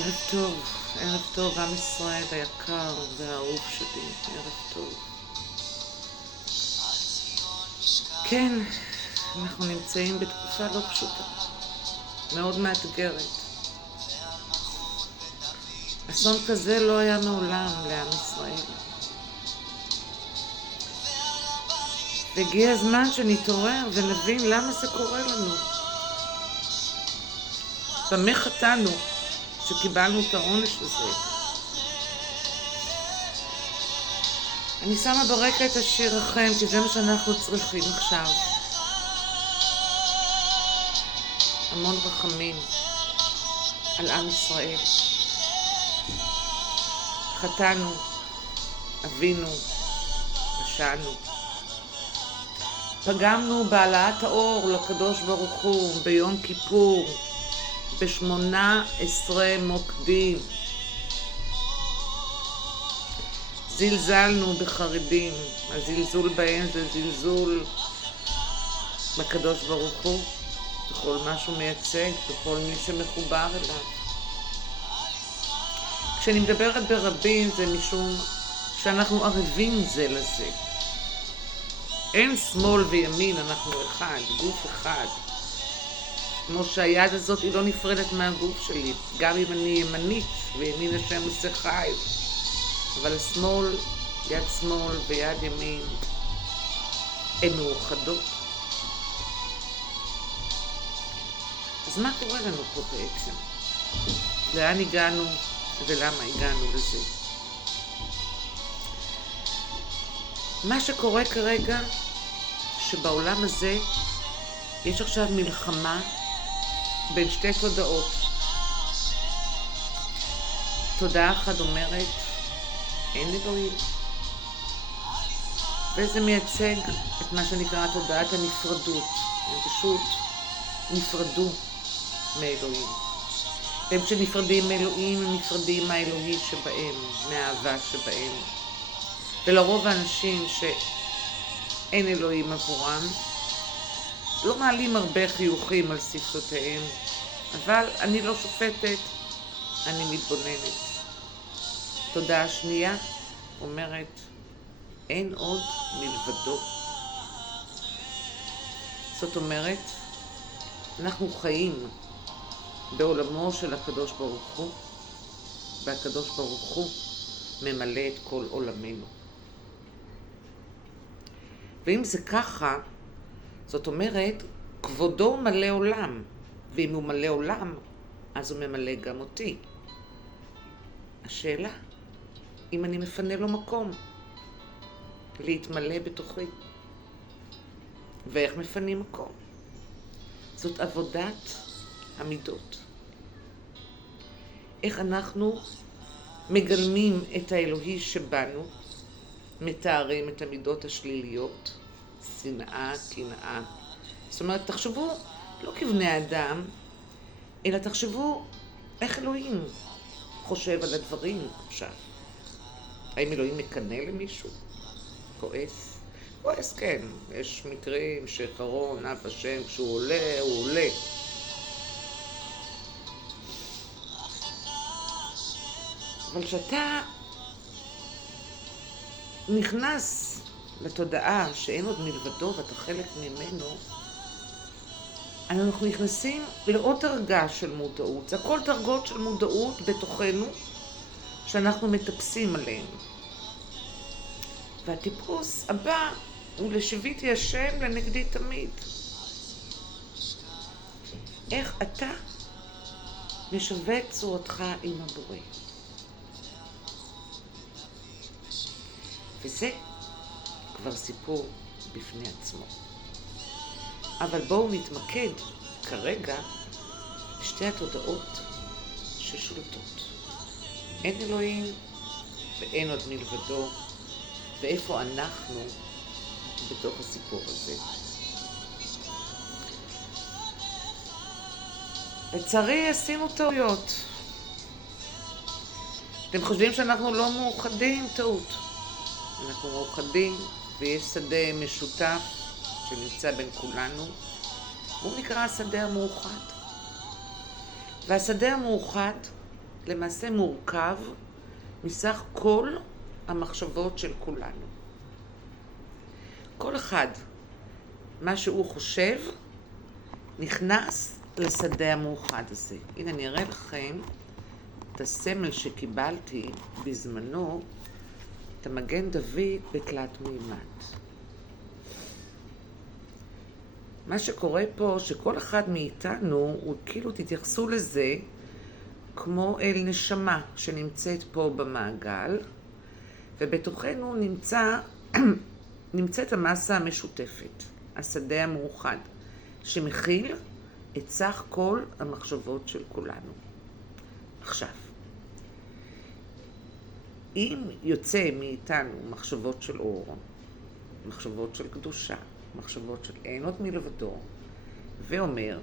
ערב טוב, עם ישראל היקר והאהוב שלי, ערב טוב. כן, אנחנו נמצאים בתקופה לא פשוטה, מאוד מאתגרת. אסון כזה לא היה מעולם לעם ישראל. והגיע הזמן שנתעורר ונבין למה זה קורה לנו. במה חטאנו שקיבלנו את העונש הזה. אני שמה ברקע את השיר לכם, כי זה מה שאנחנו צריכים עכשיו. המון רחמים על עם ישראל. חטאנו, אבינו, פשענו. פגמנו בהעלאת האור לקדוש ברוך הוא ביום כיפור, ב18 מוקדים. זלזלנו בחרדים, הזלזול בהם זה זלזול בקדוש ברוך הוא, בכל מה שהוא מייצג, בכל מי שמחובר אליו. כשאני מדברת ברבים זה משום שאנחנו ערבים זה לזה. אין שמאל וימין, אנחנו אחד, גוף אחד. כמו שהיד הזאת היא לא נפרדת מהגוף שלי, גם אם אני ימנית וימין השם עושה חי. אבל השמאל, יד שמאל ויד ימין, הן מאוחדות. אז מה קורה לנו פה בעצם? לאן הגענו ולמה הגענו לזה? מה שקורה כרגע, שבעולם הזה יש עכשיו מלחמה בין שתי תודעות. תודעה אחת אומרת, אין אלוהים. וזה מייצג את מה שנקרא תודעת הנפרדות. הם פשוט נפרדו מאלוהים. והם שנפרדים מאלוהים, הם נפרדים מהאלוהי שבהם, מהאהבה שבהם. ולרוב האנשים שאין אלוהים עבורם, לא מעלים הרבה חיוכים על שפתותיהם, אבל אני לא שופטת, אני מתבוננת. תודעה שנייה אומרת, אין עוד מלבדו. זאת אומרת, אנחנו חיים בעולמו של הקדוש ברוך הוא, והקדוש ברוך הוא ממלא את כל עולמנו. ואם זה ככה, זאת אומרת, כבודו מלא עולם, ואם הוא מלא עולם, אז הוא ממלא גם אותי. השאלה, אם אני מפנה לו מקום להתמלא בתוכי, ואיך מפנים מקום? זאת עבודת המידות. איך אנחנו מגלמים את האלוהי שבנו, מתארים את המידות השליליות, שנאה, קנאה. זאת אומרת, תחשבו לא כבני אדם, אלא תחשבו איך אלוהים חושב על הדברים עכשיו. האם אלוהים מקנא למישהו? כועס? כועס כן, יש מקרים שחרון, אף השם, כשהוא עולה, הוא עולה. אבל כשאתה נכנס לתודעה שאין עוד מלבדו ואתה חלק ממנו, אנחנו נכנסים לעוד דרגה של מודעות. זה הכל דרגות של מודעות בתוכנו שאנחנו מטפסים עליהן. והטיפוס הבא הוא לשביתי השם לנגדי תמיד. איך אתה משווה את צורתך עם הבורא. וזה כבר סיפור בפני עצמו. אבל בואו נתמקד כרגע בשתי התודעות ששולטות. אין אלוהים ואין עוד מלבדו, ואיפה אנחנו בתוך הסיפור הזה. לצערי עשינו טעויות. אתם חושבים שאנחנו לא מאוחדים? טעות. אנחנו מאוחדים ויש שדה משותף שנמצא בין כולנו, הוא נקרא השדה המאוחד. והשדה המאוחד למעשה מורכב מסך כל המחשבות של כולנו. כל אחד, מה שהוא חושב, נכנס לשדה המאוחד הזה. הנה אני אראה לכם את הסמל שקיבלתי בזמנו, את המגן דוד בתלת מימד. מה שקורה פה, שכל אחד מאיתנו, הוא כאילו תתייחסו לזה כמו אל נשמה שנמצאת פה במעגל, ובתוכנו נמצאת המסה המשותפת, השדה המאוחד, שמכיל את סך כל המחשבות של כולנו. עכשיו, אם יוצא מאיתנו מחשבות של אור, מחשבות של קדושה, מחשבות של אין עוד מלבדו, ואומר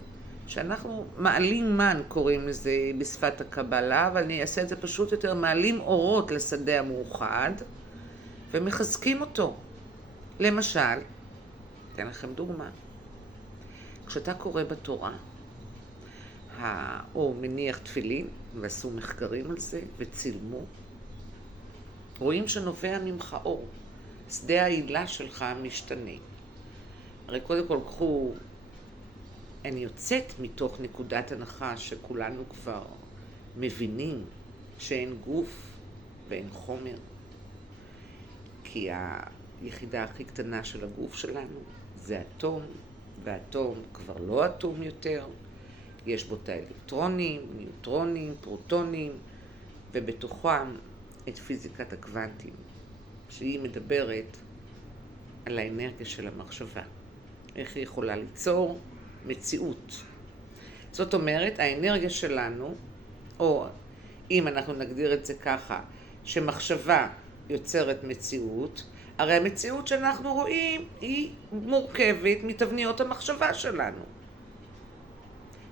שאנחנו מעלים מן, קוראים לזה בשפת הקבלה, אבל אני אעשה את זה פשוט יותר, מעלים אורות לשדה המאוחד ומחזקים אותו. למשל, אתן לכם דוגמה. כשאתה קורא בתורה, או מניח תפילין, ועשו מחקרים על זה וצילמו, רואים שנובע ממך אור. שדה העילה שלך משתנה. הרי קודם כל קחו, אני יוצאת מתוך נקודת הנחה שכולנו כבר מבינים שאין גוף ואין חומר, כי היחידה הכי קטנה של הגוף שלנו זה אטום, והאטום כבר לא אטום יותר, יש בו את האלקטרונים, ניוטרונים, פרוטונים, ובתוכם את פיזיקת הקוונטים, שהיא מדברת על האנרגיה של המחשבה. איך היא יכולה ליצור מציאות. זאת אומרת, האנרגיה שלנו, או אם אנחנו נגדיר את זה ככה, שמחשבה יוצרת מציאות, הרי המציאות שאנחנו רואים היא מורכבת מתבניות המחשבה שלנו.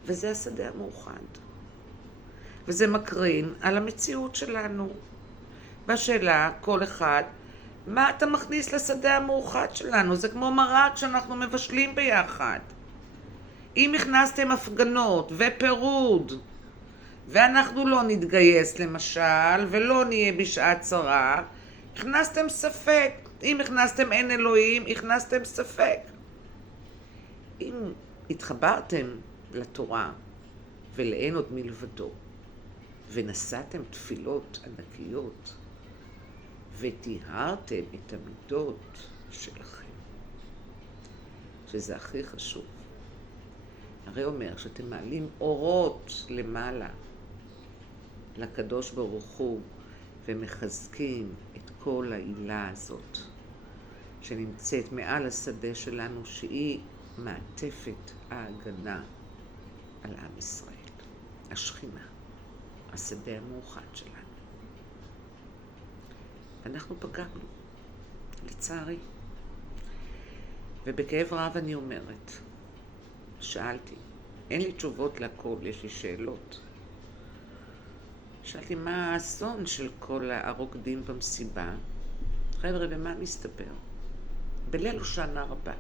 וזה השדה המאוחד. וזה מקרין על המציאות שלנו. בשאלה, כל אחד, מה אתה מכניס לשדה המאוחד שלנו? זה כמו מרק שאנחנו מבשלים ביחד. אם הכנסתם הפגנות ופירוד, ואנחנו לא נתגייס למשל, ולא נהיה בשעת צרה, הכנסתם ספק. אם הכנסתם אין אלוהים, הכנסתם ספק. אם התחברתם לתורה ולאין עוד מלבדו, ונשאתם תפילות ענקיות, וטיהרתם את המידות שלכם, שזה הכי חשוב. הרי אומר שאתם מעלים אורות למעלה לקדוש ברוך הוא, ומחזקים את כל העילה הזאת שנמצאת מעל השדה שלנו, שהיא מעטפת ההגנה על עם ישראל, השכינה, השדה המאוחד שלנו. אנחנו פגענו, לצערי. ובכאב רב אני אומרת, שאלתי, אין לי תשובות לכל, יש לי שאלות. שאלתי מה האסון של כל הרוקדים במסיבה. חבר'ה, ומה מסתבר? בליל הושענא רבה,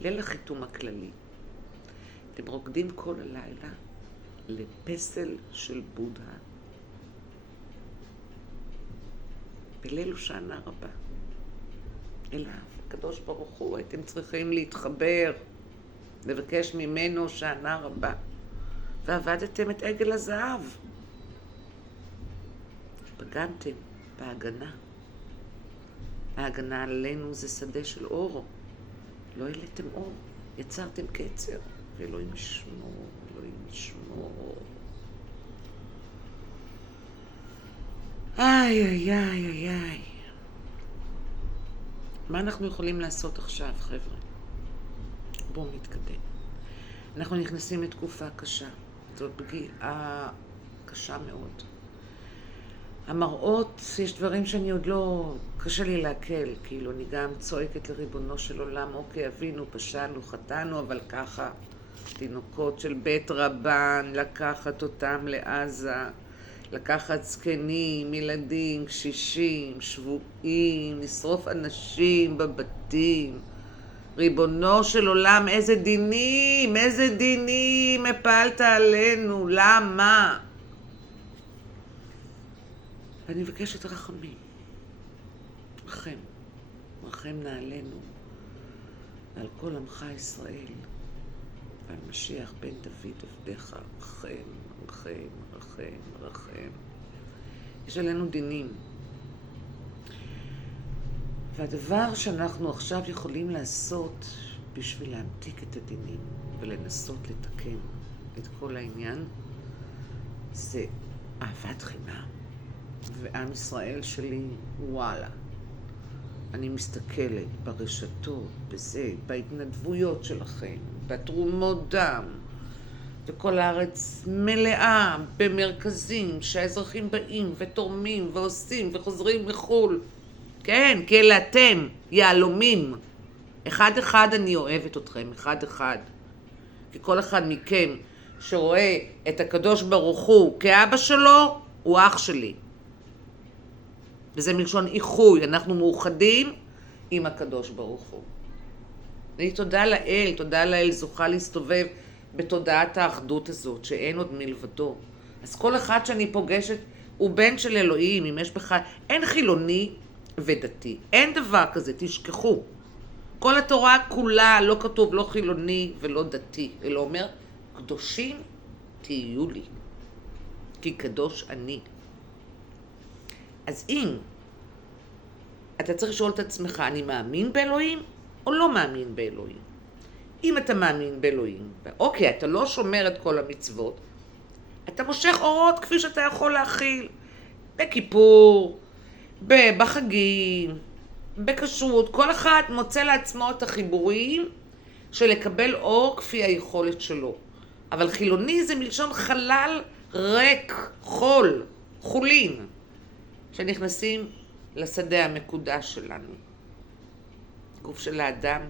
ליל החיתום הכללי, אתם רוקדים כל הלילה לפסל של בודה. בליל הושענא רבה. אליו, הקדוש ברוך הוא, הייתם צריכים להתחבר, לבקש ממנו הושענא רבה. ועבדתם את עגל הזהב. פגמתם בהגנה. ההגנה עלינו זה שדה של אור. לא העליתם אור, יצרתם קצר. ואלוהים ישמור, אלוהים ישמור. איי, איי, איי, איי, איי. מה אנחנו יכולים לעשות עכשיו, חבר'ה? בואו נתקדם. אנחנו נכנסים לתקופה קשה. זאת פגיעה קשה מאוד. המראות, יש דברים שאני עוד לא, קשה לי להקל, כאילו אני גם צועקת לריבונו של עולם, אוקיי, אבינו, פשענו, חטאנו, אבל ככה, תינוקות של בית רבן, לקחת אותם לעזה, לקחת זקנים, ילדים, קשישים, שבויים, לשרוף אנשים בבתים. ריבונו של עולם, איזה דינים הפלת עלינו, למה? ואני מבקשת רחמים. רחם. רחם נעלינו ועל כל עמך ישראל ועל משיח בן דוד עבדך. רחם, רחם, רחם, רחם. יש עלינו דינים. והדבר שאנחנו עכשיו יכולים לעשות בשביל להמתיק את הדינים ולנסות לתקן את כל העניין זה אהבת חינם. ועם ישראל שלי, וואלה, אני מסתכלת ברשתות, בזה, בהתנדבויות שלכם, בתרומות דם, וכל הארץ מלאה במרכזים שהאזרחים באים ותורמים ועושים וחוזרים מחול. כן, כי אלה אתם, יהלומים. אחד אחד אני אוהבת אתכם, אחד אחד. כי כל אחד מכם שרואה את הקדוש ברוך הוא כאבא שלו, הוא אח שלי. וזה מלשון איחוי, אנחנו מאוחדים עם הקדוש ברוך הוא. אני תודה לאל, זוכה להסתובב בתודעת האחדות הזאת, שאין עוד מלבדו. אז כל אחד שאני פוגשת הוא בן של אלוהים, אם יש בך, אין חילוני ודתי, אין דבר כזה, תשכחו. כל התורה כולה לא כתוב לא חילוני ולא דתי, אלא אומר, קדושים תהיו לי, כי קדוש אני. אז אם אתה צריך לשאול את עצמך, אני מאמין באלוהים או לא מאמין באלוהים? אם אתה מאמין באלוהים, אוקיי, אתה לא שומר את כל המצוות, אתה מושך אורות כפי שאתה יכול להכיל, בכיפור, בחגים, בכשרות, כל אחד מוצא לעצמו את החיבורים של לקבל אור כפי היכולת שלו. אבל חילוני זה מלשון חלל ריק, חול, חולין, שנכנסים לשדה המקודש שלנו. גוף של האדם,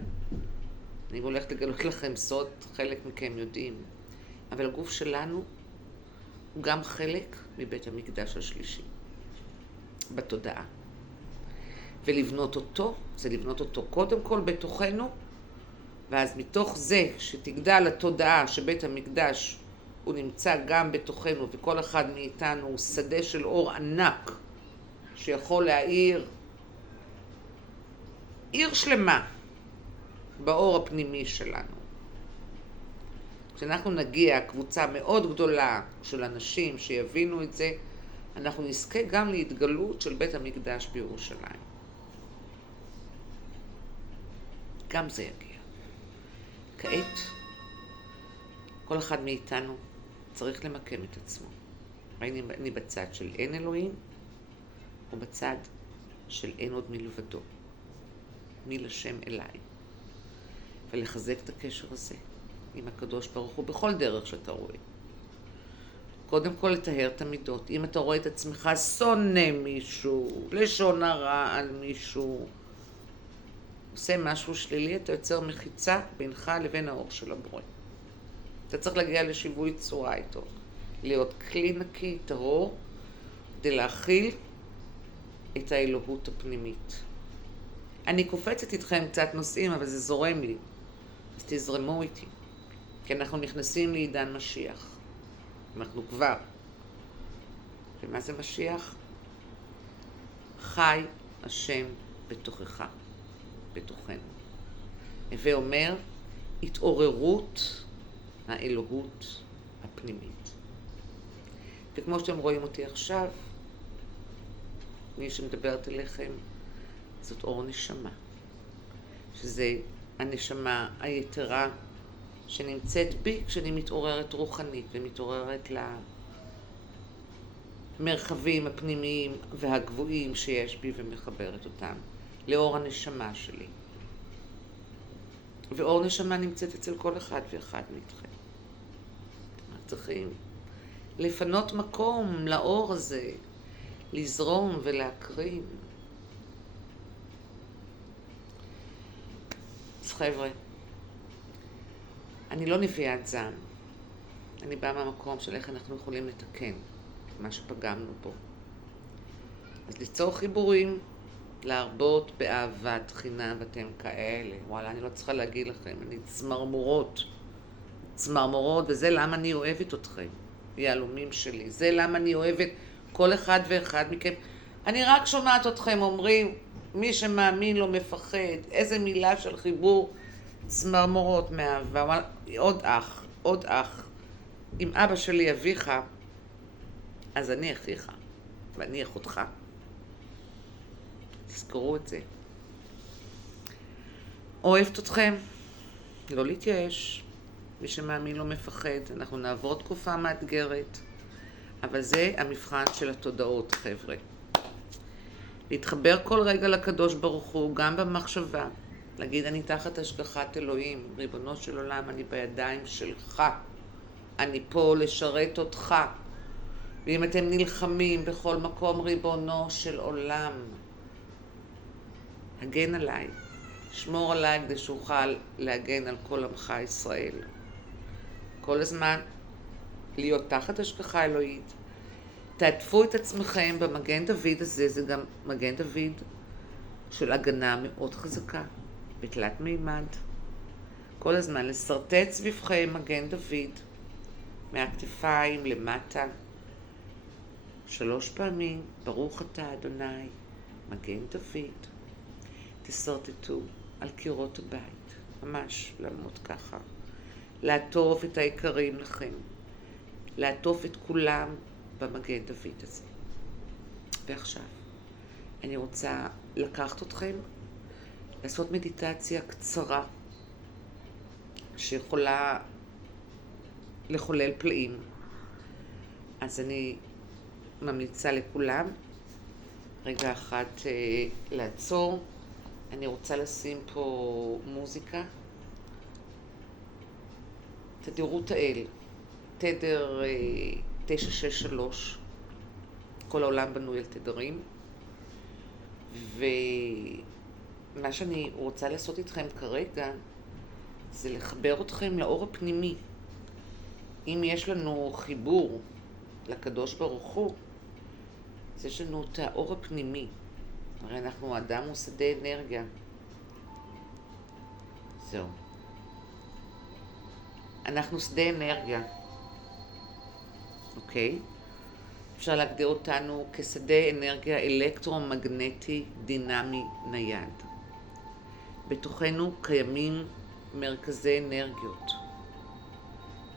אני הולכת לגלות לכם סוד, חלק מכם יודעים, אבל הגוף שלנו הוא גם חלק מבית המקדש השלישי, בתודעה. ולבנות אותו, זה לבנות אותו קודם כל בתוכנו, ואז מתוך זה שתגדל התודעה שבית המקדש הוא נמצא גם בתוכנו, וכל אחד מאיתנו הוא שדה של אור ענק, שיכול להאיר עיר שלמה באור הפנימי שלנו. כשאנחנו נגיע קבוצה מאוד גדולה של אנשים שיבינו את זה, אנחנו נזכה גם להתגלות של בית המקדש בירושלים. גם זה יגיע. כעת, כל אחד מאיתנו צריך למקם את עצמו. אני בצד של אין אלוהים, או בצד של אין עוד מלבדו. מי לשם אליי. ולחזק את הקשר הזה עם הקדוש ברוך הוא בכל דרך שאתה רואה. קודם כל לטהר את המידות. אם אתה רואה את עצמך שונא מישהו, לשון הרע על מישהו, עושה משהו שלילי, אתה יוצר מחיצה בינך לבין האור של הבורא. אתה צריך להגיע לשיווי צורה איתו. להיות כלי נקי, טהור, כדי להכיל את האלוהות הפנימית. אני קופצת איתכם קצת נושאים, אבל זה זורם לי. אז תזרמו איתי. כי אנחנו נכנסים לעידן משיח. אנחנו כבר. ומה זה משיח? חי השם בתוכך, בתוכנו. הווה אומר, התעוררות האלוהות הפנימית. וכמו שאתם רואים אותי עכשיו, מי שמדברת אליכם, זאת אור נשמה. שזה הנשמה היתרה שנמצאת בי כשאני מתעוררת רוחנית ומתעוררת למרחבים הפנימיים והגבוהים שיש בי ומחברת אותם לאור הנשמה שלי. ואור נשמה נמצאת אצל כל אחד ואחד מאיתכם. צריכים לפנות מקום לאור הזה, לזרום ולהקרין. אז חבר'ה, אני לא נביאת זעם. אני באה מהמקום של איך אנחנו יכולים לתקן מה שפגמנו בו. אז ליצור חיבורים, להרבות באהבת חינם, ואתם כאלה. וואלה, אני לא צריכה להגיד לכם, אני צמרמורות, וזה למה אני אוהבת אתכם, יהלומים שלי. זה למה אני אוהבת כל אחד ואחד מכם. אני רק שומעת אתכם אומרים, מי שמאמין לא מפחד, איזה מילה של חיבור, צמרמורות מאהבה. עוד אח, עוד אח. אם אבא שלי אביך, אז אני אחיך, ואני אחותך. תזכרו את זה. אוהבת אתכם, לא להתייאש. מי שמאמין לא מפחד. אנחנו נעבור תקופה מאתגרת, אבל זה המבחן של התודעות, חבר'ה. להתחבר כל רגע לקדוש ברוך הוא, גם במחשבה. להגיד, אני תחת השגחת אלוהים, ריבונו של עולם, אני בידיים שלך. אני פה לשרת אותך. ואם אתם נלחמים בכל מקום, ריבונו של עולם, הגן עליי. שמור עליי כדי שאוכל להגן על כל עמך ישראל. כל הזמן להיות תחת השגחה אלוהית. תעטפו את עצמכם במגן דוד הזה, זה גם מגן דוד של הגנה מאוד חזקה, בתלת מימד. כל הזמן לסרטט סביבכם מגן דוד, מהכתפיים למטה. 3 פעמים, ברוך אתה אדוני, מגן דוד. תסרטטו על קירות הבית, ממש לעמוד ככה. לעטוף את היקרים לכם, לעטוף את כולם במגן דוד הזה. ועכשיו, אני רוצה לקחת אתכם, לעשות מדיטציה קצרה, שיכולה לחולל פלאים. אז אני ממליצה לכולם, רגע אחד לעצור. אני רוצה לשים פה מוזיקה. תדירות האל, תדר 963, כל העולם בנוי על תדרים. ומה שאני רוצה לעשות איתכם כרגע, זה לחבר אתכם לאור הפנימי. אם יש לנו חיבור לקדוש ברוך הוא, אז יש לנו את האור הפנימי. הרי אנחנו, האדם הוא שדה אנרגיה. זהו. אנחנו שדה אנרגיה. אוקיי? אפשר להגדיר אותנו כשדה אנרגיה אלקטרומגנטי דינמי נייד. בתוכנו קיימים מרכזי אנרגיות.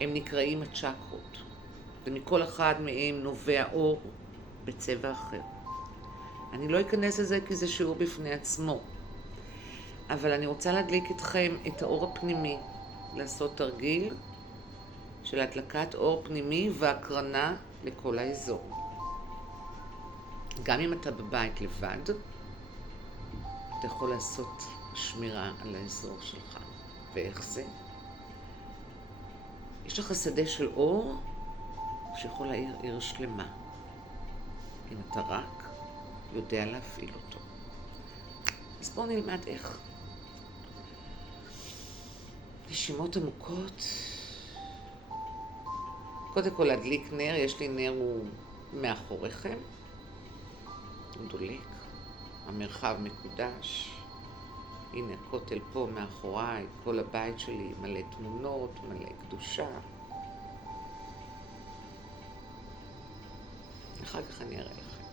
הם נקראים הצ'קרות. ומכל אחד מהם נובע אור בצבע אחר. אני לא אכנס לזה כי זה שיעור בפני עצמו. אבל אני רוצה להדליק איתכם את האור הפנימי. לעשות תרגיל של הדלקת אור פנימי והקרנה לכל האזור. גם אם אתה בבית לבד, אתה יכול לעשות שמירה על האזור שלך. ואיך זה? יש לך שדה של אור שיכול להאיר עיר שלמה. אם אתה רק יודע להפעיל אותו. אז בואו נלמד איך. נשימות עמוקות. קודם כל להדליק נר, יש לי נר הוא מאחוריכם. הוא דולק. המרחב מקודש. הנה הכותל פה מאחוריי, כל הבית שלי מלא תמונות, מלא קדושה. אחר כך אני אראה לכם.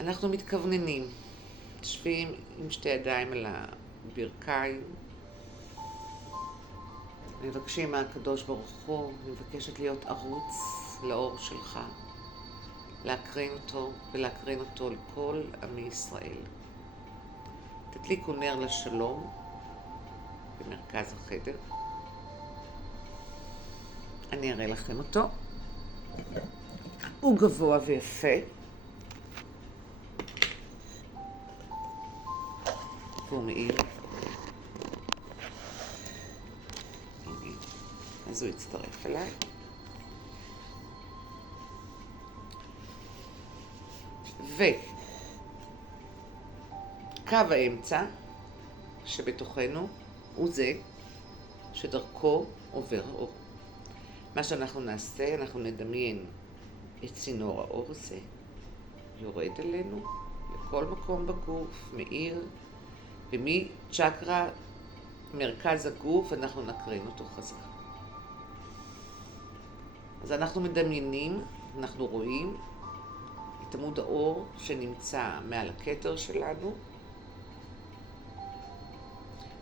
אנחנו מתכווננים. יושבים עם שתי ידיים על הברכיים. מבקשים מהקדוש ברוך הוא, מבקשת להיות ערוץ לאור שלך. להקרין אותו ולהקרין אותו לכל עמי ישראל. תדליקו נר לשלום במרכז החדר. אני אראה לכם אותו. הוא גבוה ויפה. והוא מאיר. אז הוא יצטרף אליי. קו האמצע שבתוכנו הוא זה שדרכו עובר האור. מה שאנחנו נעשה, אנחנו נדמיין את צינור האור הזה, יורד אלינו לכל מקום בגוף, מאיר, ומצ'קרה מרכז הגוף אנחנו נקרין אותו חזרה. אז אנחנו מדמיינים אנחנו רואים את עמוד האור שנמצא מעל הכתר שלנו.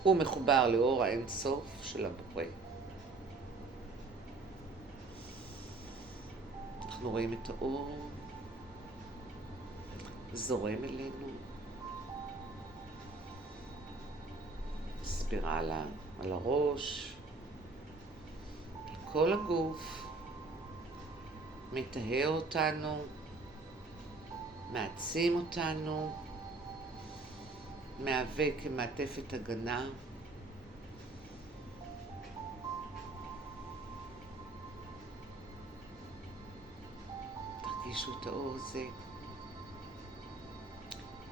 הוא מחובר לאור האינסוף של הבורא. אנחנו רואים את האור זורם אלינו, ספירלה על הראש, על כל הגוף, מטהר אותנו, מעצים אותנו, מהווה כמעטפת הגנה. תרגישו את האור הזה.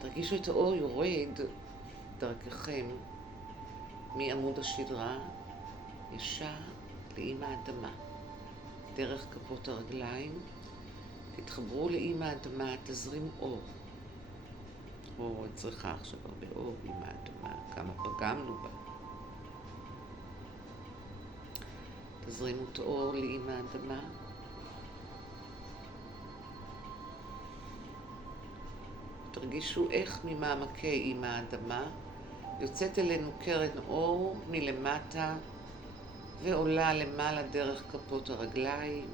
תרגישו את האור יורד דרככם מעמוד השדרה ישר לאם האדמה, דרך כפות הרגליים. תתחברו לאם האדמה, תזרים אור. אור צריכה עכשיו הרבה אור עם האדמה, כמה פגמנו בה. תזרימו את האור לאם האדמה. תרגישו איך ממעמקי עם האדמה יוצאת אלינו קרן אור מלמטה ועולה למעלה דרך כפות הרגליים,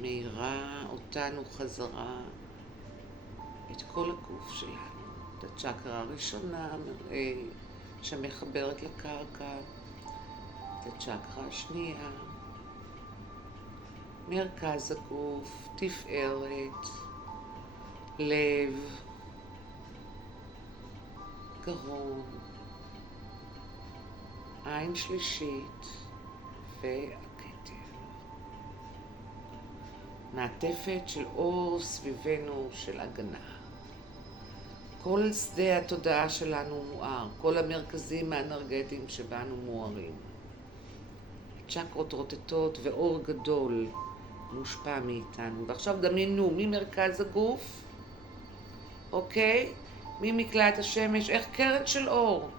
מאירה אותנו חזרה, את כל הגוף שלנו, את הצ'קרה הראשונה שמחברת לקרקע, את הצ'קרה השנייה, מרכז הגוף, תפארת, לב, גרון, עין שלישית והכתר. מעטפת של אור סביבנו של הגנה. כל שדה התודעה שלנו מואר, כל המרכזים האנרגטיים שבנו מוארים. צ'קרות רוטטות ואור גדול מושפע מאיתנו. ועכשיו דמיינו ממרכז הגוף, אוקיי? ממקלט השמש, איך קרן של אור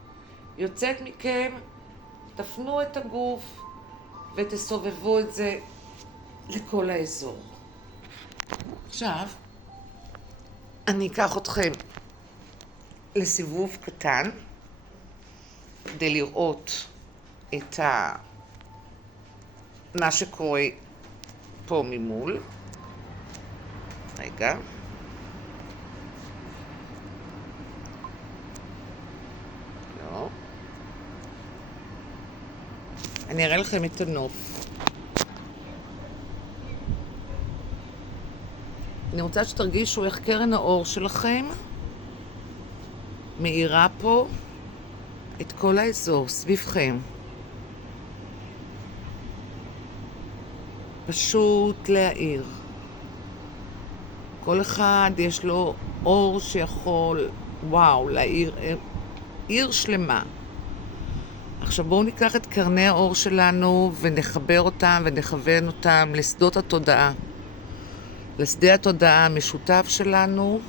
יוצאת מכם. תפנו את הגוף ותסובבו את זה לכל האזור. עכשיו אני אקח אתכם לסיבוב קטן כדי לראות את מה שקורה פה ממול. רגע. לא. אני אראה לכם את הנוף. אני רוצה שתרגישו איך קרן האור שלכם מאירה פה את כל האזור סביבכם. פשוט להאיר. כל אחד יש לו אור שיכול, וואו, להאיר עיר שלמה. עכשיו בואו ניקח את קרני האור שלנו ונחבר אותם ונכוון אותם לשדות התודעה. לשדה התודעה המשותף שלנו,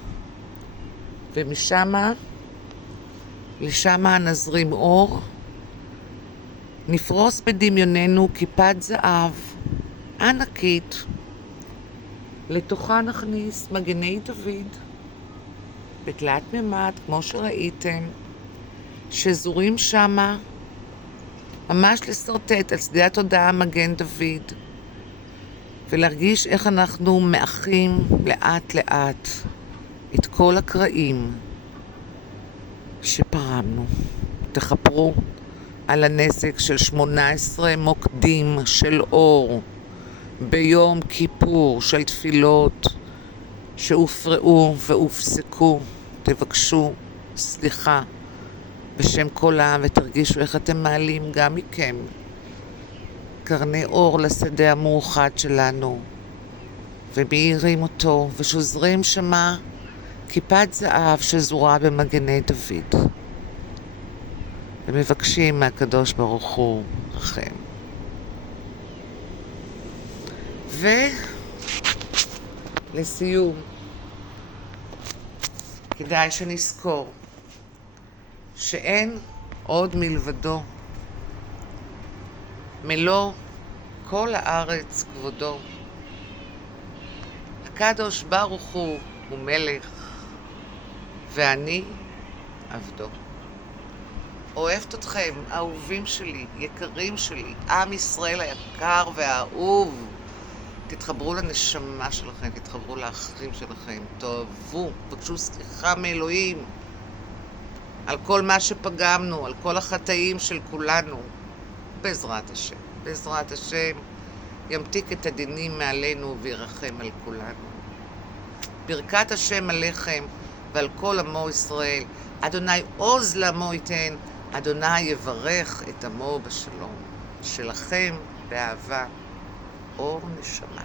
לשם נזרים אור. נפרוס בדמיוננו כיפת זהב ענקית, לתוכה נכניס מגני דוד בתלת ממד כמו שראיתם, שזורים שמה ממש לסרטט על שדה התודעה מגן דוד, ולהרגיש איך אנחנו מאחים לאט לאט את כל הקרעים שפרמנו. תחפרו על הנזק של 18 מוקדים של אור ביום כיפור, של תפילות שהופרעו והופסקו. תבקשו סליחה בשם כל העם ותרגישו איך אתם מעלים גם מכם קרני אור לשדה המאוחד שלנו ומאירים אותו ושוזרים שמה כיפת זהב שזורה במגני דוד, ומבקשים מהקדוש ברוך הוא לכם. ולסיום, כדאי שנזכור שאין עוד מלבדו, מלוא כל הארץ כבודו. הקדוש ברוך הוא מלך, ואני עבדו. אוהבת אתכם, אהובים שלי, יקרים שלי, עם ישראל היקר והאהוב. תתחברו לנשמה שלכם, תתחברו לאחרים שלכם, תאהבו, תבקשו סליחה מאלוהים על כל מה שפגמנו, על כל החטאים של כולנו. בעזרת השם, בעזרת השם, ימתיק את הדינים מעלינו וירחם על כולנו. ברכת השם עליכם ועל כל עמו ישראל. אדוני עוז לעמו ייתן, אדוני יברך את עמו בשלום. שלכם באהבה, אור נשמה.